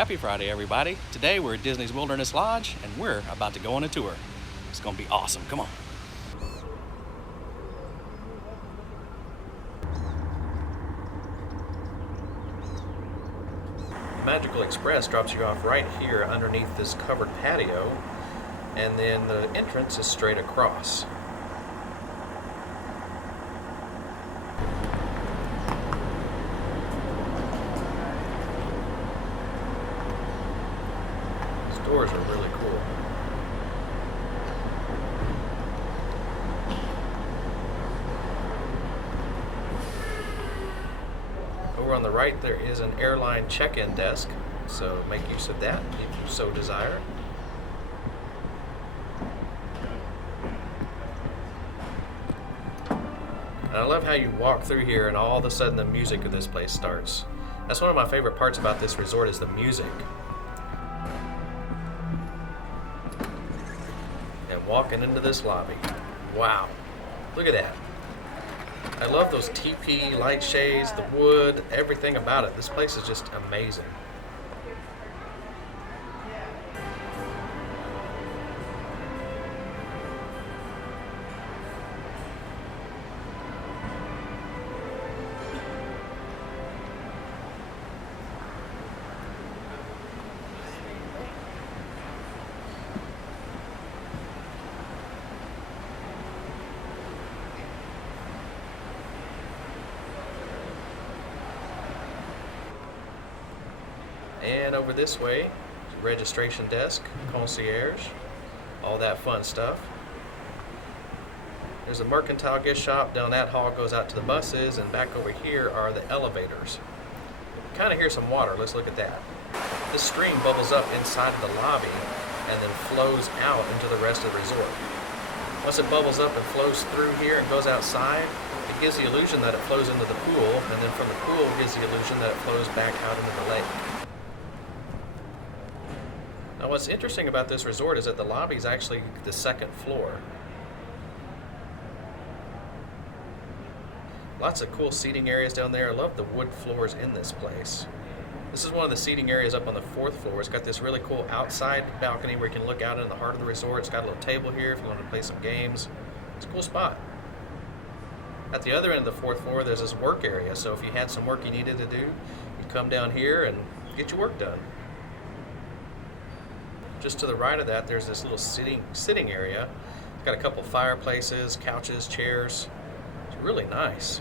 Happy Friday, everybody. Today we're at Disney's Wilderness Lodge and we're about to go on a tour. It's gonna be awesome. Come on. Magical Express drops you off right here underneath this covered patio, and then the entrance is straight across. These doors are really cool. Over on the right there is an airline check-in desk, so make use of that if you so desire. And I love how you walk through here and all of a sudden the music of this place starts. That's one of my favorite parts about this resort is the music. And walking into this lobby. Wow, look at that. I love those teepee light shades, the wood, everything about it. This place is just amazing. And over this way, registration desk, concierge, all that fun stuff. There's a Mercantile gift shop. Down that hall goes out to the buses, and back over here are the elevators. You kind of hear some water. Let's look at that. This stream bubbles up inside of the lobby and then flows out into the rest of the resort. Once it bubbles up and flows through here and goes outside, it gives the illusion that it flows into the pool, and then from the pool it gives the illusion that it flows back out into the lake. Now what's interesting about this resort is that the lobby is actually the second floor. Lots of cool seating areas down there. I love the wood floors in this place. This is one of the seating areas up on the 4th floor. It's got this really cool outside balcony where you can look out into the heart of the resort. It's got a little table here if you want to play some games. It's a cool spot. At the other end of the 4th floor there's this work area, so if you had some work you needed to do, you come down here and get your work done. Just to the right of that, there's this little sitting area. It's got a couple fireplaces, couches, chairs. It's really nice.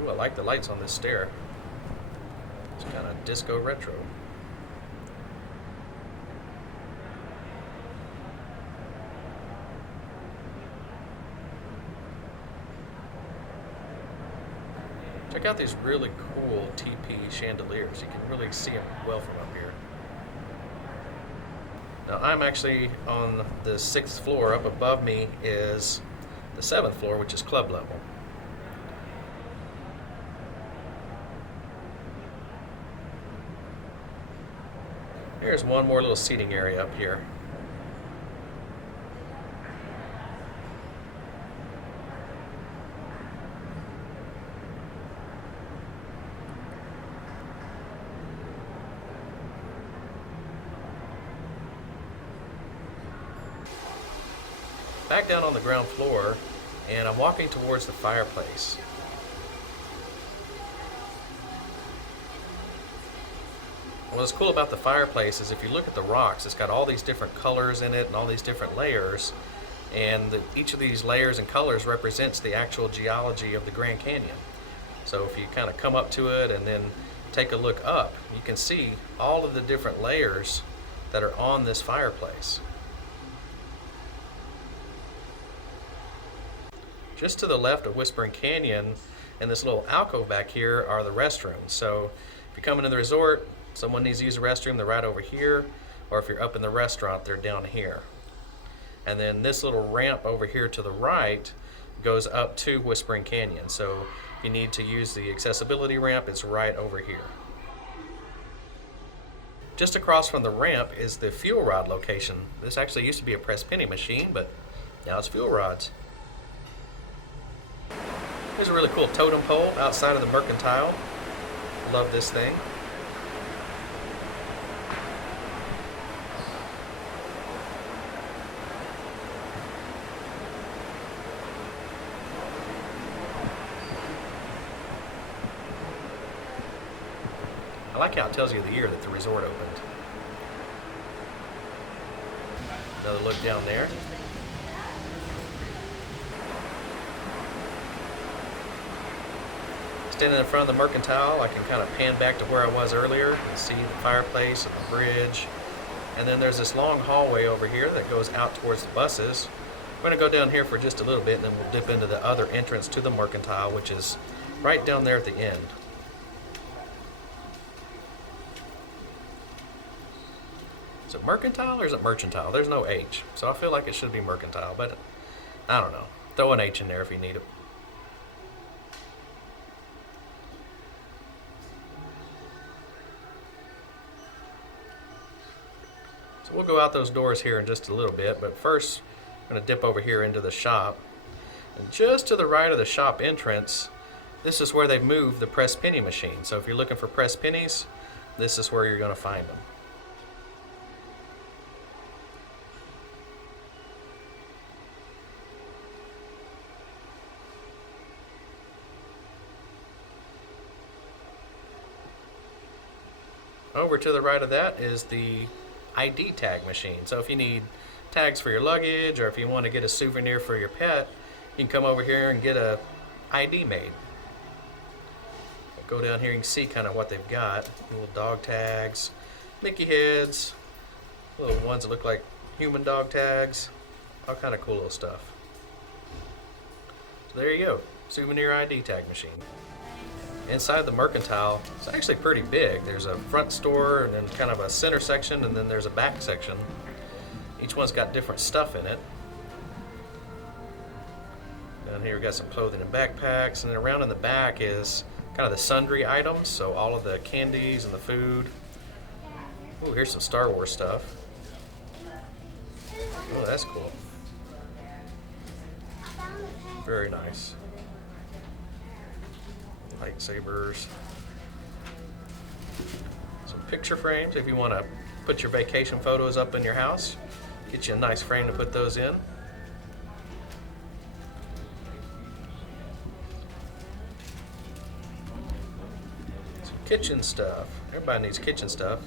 Ooh, I like the lights on this stair. It's kind of disco retro. Check out these really cool teepee chandeliers. You can really see them well from up here. Now I'm actually on the 6th floor. Up above me is the 7th floor, which is club level. Here's one more little seating area up here. Back down on the ground floor, and I'm walking towards the fireplace. What's cool about the fireplace is if you look at the rocks, it's got all these different colors in it and all these different layers, and each of these layers and colors represents the actual geology of the Grand Canyon. So if you kind of come up to it and then take a look up, you can see all of the different layers that are on this fireplace. Just to the left of Whispering Canyon, in this little alcove back here, are the restrooms. So if you're coming to the resort, someone needs to use the restroom, they're right over here, or if you're up in the restaurant, they're down here. And then this little ramp over here to the right goes up to Whispering Canyon. So if you need to use the accessibility ramp, it's right over here. Just across from the ramp is the fuel rod location. This actually used to be a press penny machine, but now it's fuel rods. Here's a really cool totem pole outside of the Mercantile. Love this thing. like how it tells you the year that the resort opened. Another look down there. Standing in front of the Mercantile, I can kind of pan back to where I was earlier and see the fireplace and the bridge. And then there's this long hallway over here that goes out towards the buses. We're going to go down here for just a little bit, and then we'll dip into the other entrance to the Mercantile, which is right down there at the end. Is it Mercantile or is it Mercantile? There's no H, so I feel like it should be Mercantile, but I don't know. Throw an H in there if you need it. So we'll go out those doors here in just a little bit, but first I'm going to dip over here into the shop. And just to the right of the shop entrance, this is where they've moved the press penny machine. So if you're looking for press pennies, this is where you're going to find them. Over to the right of that is the ID tag machine. So if you need tags for your luggage, or if you want to get a souvenir for your pet, you can come over here and get a ID made. Go down here, you can see kind of what they've got. Little dog tags, Mickey heads, little ones that look like human dog tags, all kind of cool little stuff. So there you go, souvenir ID tag machine. Inside the Mercantile, it's actually pretty big. There's a front store and then kind of a center section, and then there's a back section. Each one's got different stuff in it. Down here we've got some clothing and backpacks, and then around in the back is kind of the sundry items, so all of the candies and the food. Ooh, here's some Star Wars stuff. Oh, that's cool. Very nice. Lightsabers. Some picture frames if you want to put your vacation photos up in your house. Get you a nice frame to put those in. Some kitchen stuff. Everybody needs kitchen stuff.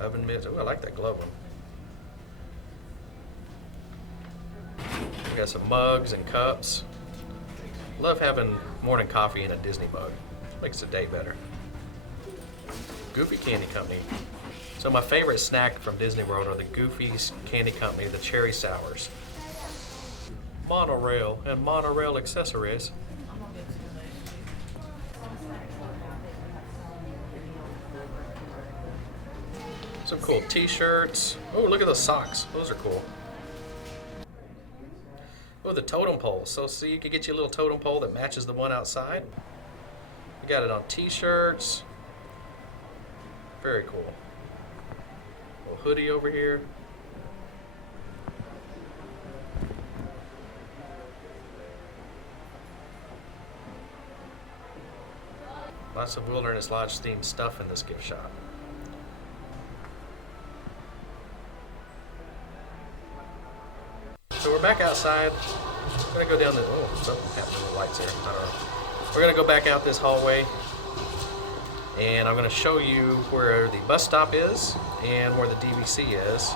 Oven mitts. Oh, I like that glove one. We got some mugs and cups. Love having morning coffee in a Disney mug. Makes the day better. Goofy Candy Company. So my favorite snack from Disney World are the Goofy's Candy Company, the cherry sours. Monorail and monorail accessories. Some cool t-shirts. Oh, look at those socks. Those are cool. Oh, the totem pole. So see, you could get you a little totem pole that matches the one outside. We got it on t-shirts. Very cool. Little hoodie over here. Lots of Wilderness Lodge themed stuff in this gift shop. So we're back outside. We're gonna go down the, oh, something happened with the lights here. I don't know. We're gonna go back out this hallway, and I'm gonna show you where the bus stop is and where the DVC is.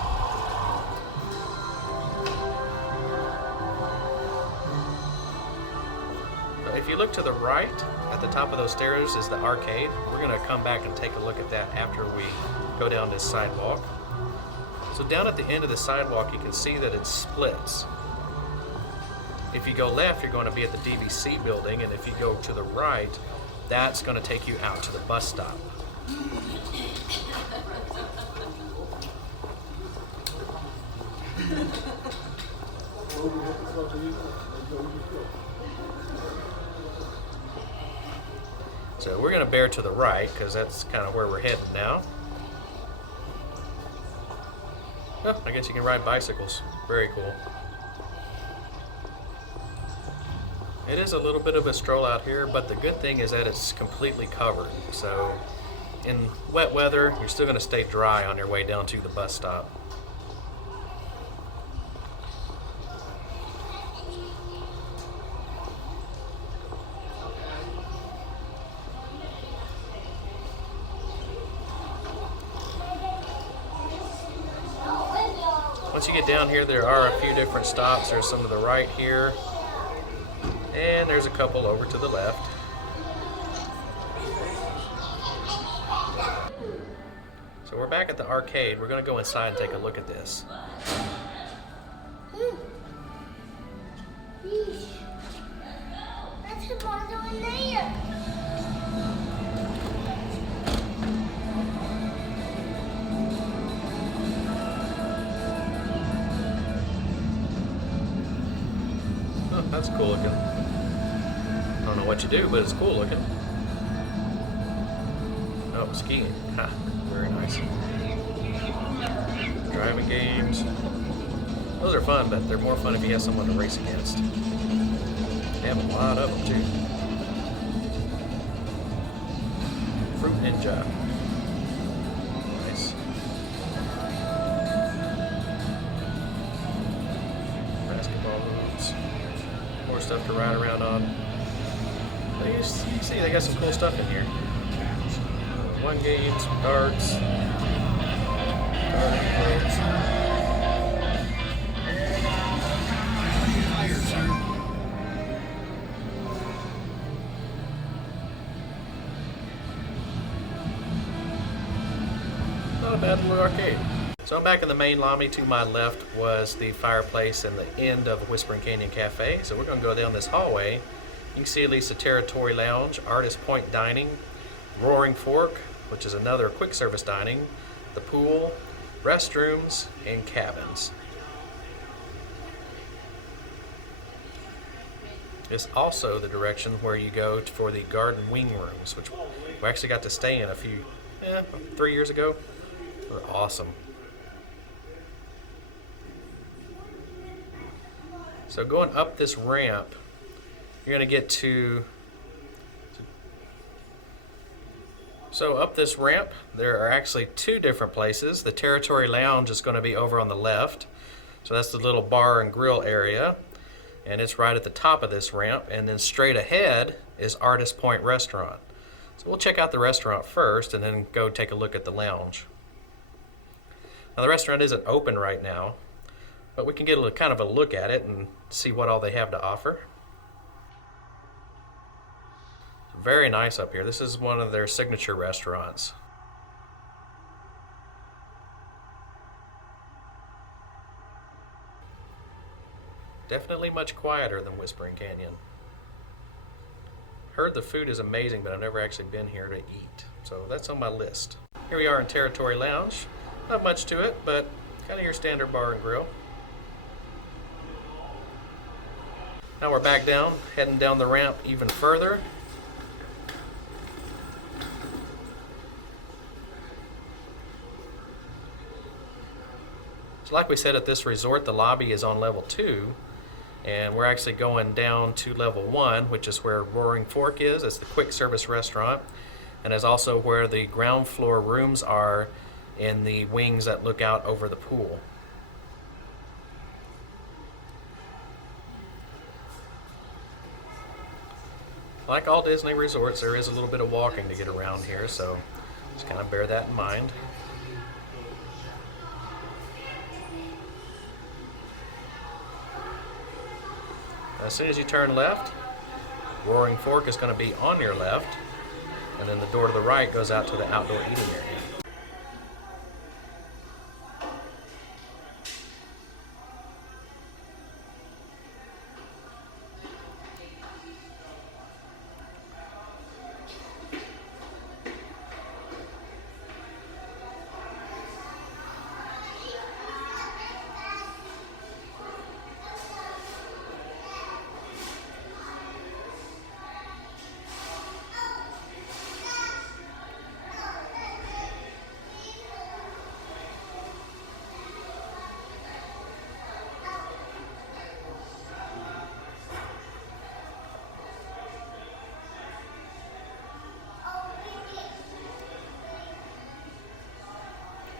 If you look to the right, at the top of those stairs is the arcade. We're gonna come back and take a look at that after we go down this sidewalk. So down at the end of the sidewalk, you can see that it splits. If you go left, you're going to be at the DVC building, and if you go to the right, that's going to take you out to the bus stop. So we're going to bear to the right, because that's kind of where we're headed now. Oh, I guess you can ride bicycles. Very cool. It is a little bit of a stroll out here, but the good thing is that it's completely covered. So in wet weather, you're still going to stay dry on your way down to the bus stop. Once you get down here, there are a few different stops. There's some to the right here, and there's a couple over to the left. So we're back at the arcade. We're going to go inside and take a look at this. That's a bottle in there. Oh, that's cool looking. I don't know what you do, but it's cool looking. Oh, skiing. Ha, very nice. Driving games. Those are fun, but they're more fun if you have someone to race against. They have a lot of them, too. Fruit Ninja. Nice. Basketball hoops. More stuff to ride around on. You see, they got some cool stuff in here. One games, darts, darting plates. Not a bad little arcade. So I'm back in the main lobby. To my left was the Fireplace and the end of Whispering Canyon Cafe. So we're going to go down this hallway. You can see at least the Territory Lounge, Artist Point Dining, Roaring Fork, which is another quick service dining, the pool, restrooms, and cabins. It's also the direction where you go for the garden wing rooms, which we actually got to stay in 3 years ago. They were awesome. So going up this ramp, you're going to get to... So up this ramp, there are actually two different places. The Territory Lounge is going to be over on the left. So that's the little bar and grill area. And it's right at the top of this ramp. And then straight ahead is Artist Point Restaurant. So we'll check out the restaurant first and then go take a look at the lounge. Now the restaurant isn't open right now, but we can get kind of a look at it and see what all they have to offer. Very nice up here. This is one of their signature restaurants. Definitely much quieter than Whispering Canyon. Heard the food is amazing, but I've never actually been here to eat. So that's on my list. Here we are in Territory Lounge. Not much to it, but kind of your standard bar and grill. Now we're back down, heading down the ramp even further. Like we said, at this resort, the lobby is on level 2, and we're actually going down to level 1, which is where Roaring Fork is. It's the quick service restaurant, and is also where the ground floor rooms are in the wings that look out over the pool. Like all Disney resorts, there is a little bit of walking to get around here, so just kind of bear that in mind. As soon as you turn left, Roaring Fork is going to be on your left, and then the door to the right goes out to the outdoor eating area.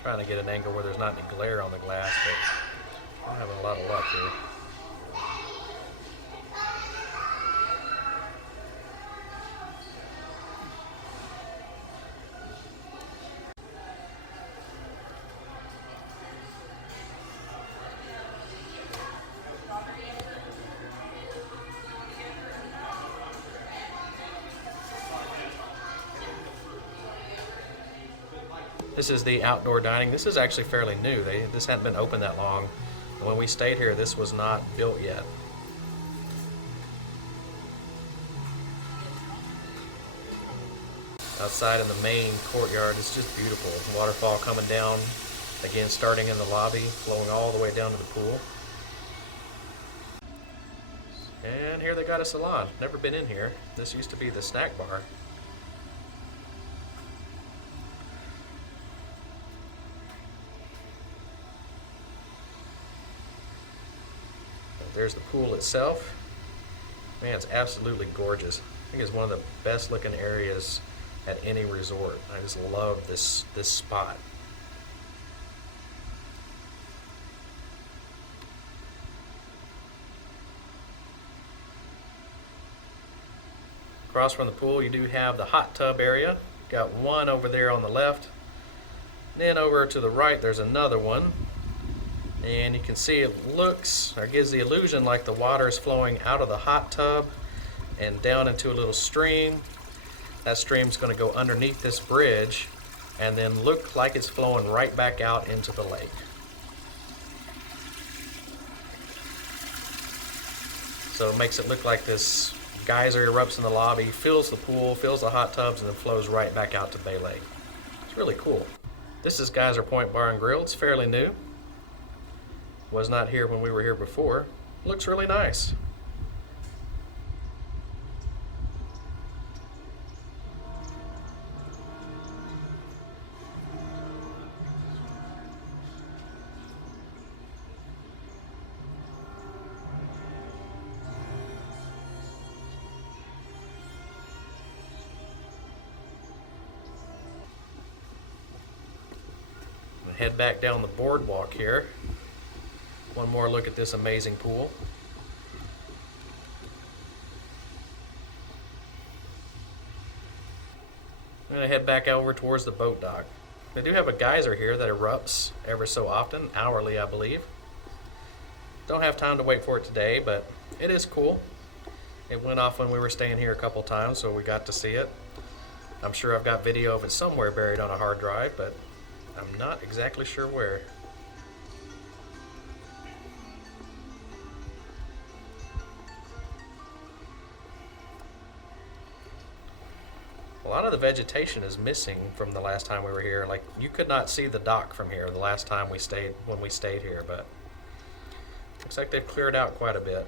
Trying to get an angle where there's not any glare on the glass, but I'm having a lot of luck here. This is the outdoor dining. This is actually fairly new. This hadn't been open that long. When we stayed here, this was not built yet. Outside in the main courtyard, it's just beautiful. Waterfall coming down, again starting in the lobby, flowing all the way down to the pool. And here they got a salon. Never been in here. This used to be the snack bar. There's the pool itself. Man, it's absolutely gorgeous. I think it's one of the best looking areas at any resort. I just love this spot. Across from the pool, you do have the hot tub area. Got one over there on the left. Then over to the right, there's another one. And you can see it looks, or gives the illusion like the water is flowing out of the hot tub and down into a little stream. That stream's going to go underneath this bridge and then look like it's flowing right back out into the lake. So it makes it look like this geyser erupts in the lobby, fills the pool, fills the hot tubs, and then flows right back out to Bay Lake. It's really cool. This is Geyser Point Bar and Grill. It's fairly new. Was not here when we were here before. Looks really nice. Head back down the boardwalk here. One more look at this amazing pool. I'm going to head back over towards the boat dock. They do have a geyser here that erupts ever so often, hourly I believe. Don't have time to wait for it today, but it is cool. It went off when we were staying here a couple times, so we got to see it. I'm sure I've got video of it somewhere buried on a hard drive, but I'm not exactly sure where. A lot of the vegetation is missing from the last time we were here. Like, you could not see the dock from here the last time when we stayed here, but looks like they've cleared out quite a bit.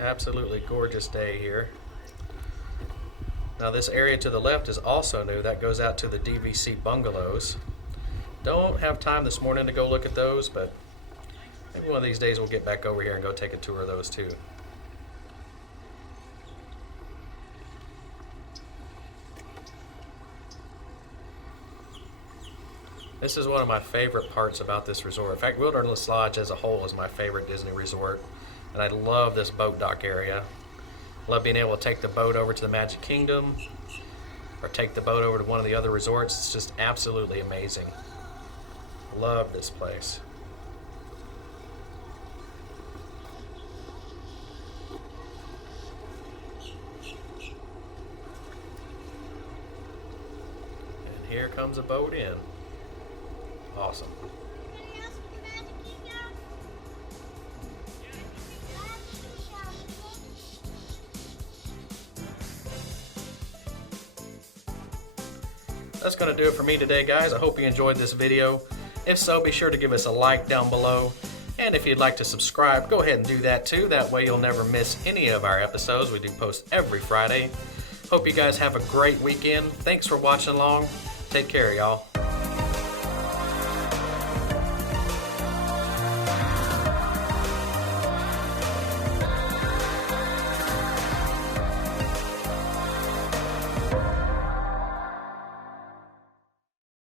Absolutely gorgeous day here. Now this area to the left is also new. That goes out to the DVC bungalows. Don't have time this morning to go look at those, but maybe one of these days we'll get back over here and go take a tour of those too. This is one of my favorite parts about this resort. In fact, Wilderness Lodge as a whole is my favorite Disney resort. And I love this boat dock area. Love being able to take the boat over to the Magic Kingdom or take the boat over to one of the other resorts. It's just absolutely amazing. Love this place. And here comes a boat in. Awesome. That's going to do it for me today, guys. I hope you enjoyed this video. If so, be sure to give us a like down below. And if you'd like to subscribe, go ahead and do that too. That way you'll never miss any of our episodes. We do post every Friday. Hope you guys have a great weekend. Thanks for watching along. Take care, y'all.